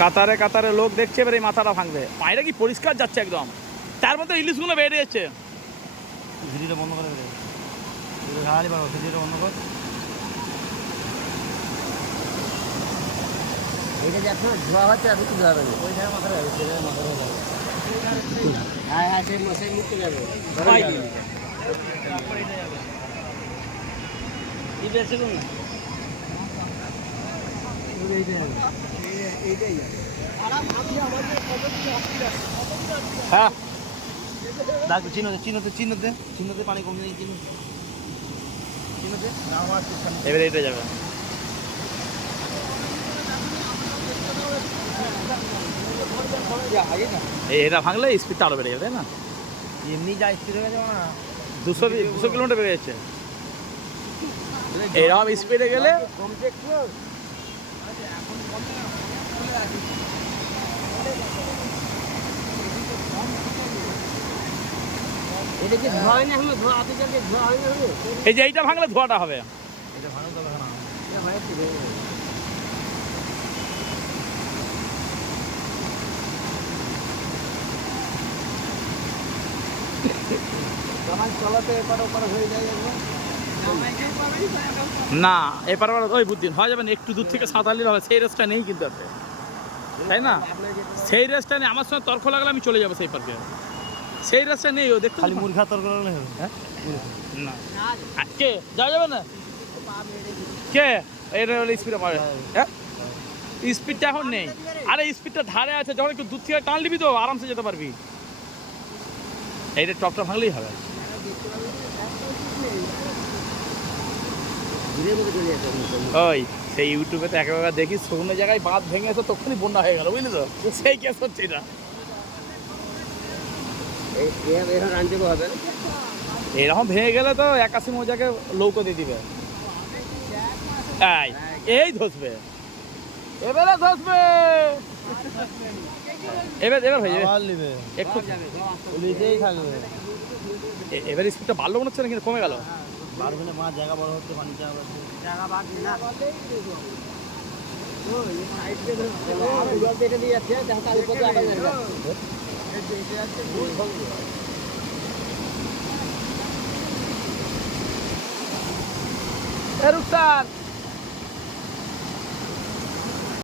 কাতারে কাতারে লোক দেখছে এবার এই মাথাটা ভাঙবে। পায়রা কি পরিষ্কার যাচ্ছে একদম? তার মধ্যে ইলিশগুলো বেড়ে যাচ্ছে। ভিডিওটা বন্ধ করে ভিডিওটা বন্ধ কর। এইটা যে এখন ধোয়া হচ্ছে ওই ধারে হ্যাঁ হ্যাঁ সেই সেই মুখতে যাবে। কি বেশি কোন হ্যাঁ। দেখো চিহ্নতে চিহ্নতে চিহ্নতে চিহ্নতে পানি কমে নেই চিহ্ন চিহ্নতে এবারে এটা যাবে। এটা ভাঙলে স্পিডটা আরও বেড়ে যাবে তাই না? এমনি যা স্থির হয়ে যাবে না দুশো দুশো কিলোমিটার বেড়ে যাচ্ছে। এইরকম স্পিডে গেলে কমছে একটু। এখনও এই যে এইটা ভাঙলে ধোয়াটা হবে। এটা ভালো তো না। এপার ওপার হয়ে যায় না এপার ওপার ওই বুদ্ধি হওয়া যাবেন একটু দূর থেকে সাঁতারলি হবে সেই রেসটা নেই কিন্তু আছে তাই না? সেই রেসটা নেই আমার সঙ্গে তর্ক লাগলে আমি চলে যাব সেই পার্কে সেই রেসটা নেই ও দেখতে খালি মুরঘা তর্ক লাগলে হবে হ্যাঁ? না। কে? যাওয়া যাবে না? কে? এটা স্পিডে পাবে হ্যাঁ? স্পিডটা এখন নেই। আরে স্পিডটা ধারে আছে যখন একটু দূর থেকে টান নিবি তো আরামসে যেতে পারবি। এইটা টপটা ভাঙলেই হবে। ওই। সেই ইউটিউবে তো একেবারে দেখি শুকনো জায়গায় বাঁধ ভেঙে তো তখনই বন্যা হয়ে গেল বুঝলি তো? সেই কেস হচ্ছে এটা। এরকম না এরকম ভেঙে গেলে তো একাশি মজাকে লৌকো দিয়ে দিবে। এই এই ধসবে। এবারে ধসবে। এবার এবার হয়ে যাবে। এবার স্পিডটা বাড়লো মনে হচ্ছে না কিন্তু কমে গেল? বাড়বে হলে মা জায়গা বড় হচ্ছে। পানি জায়গা বাড়ছে না। এটা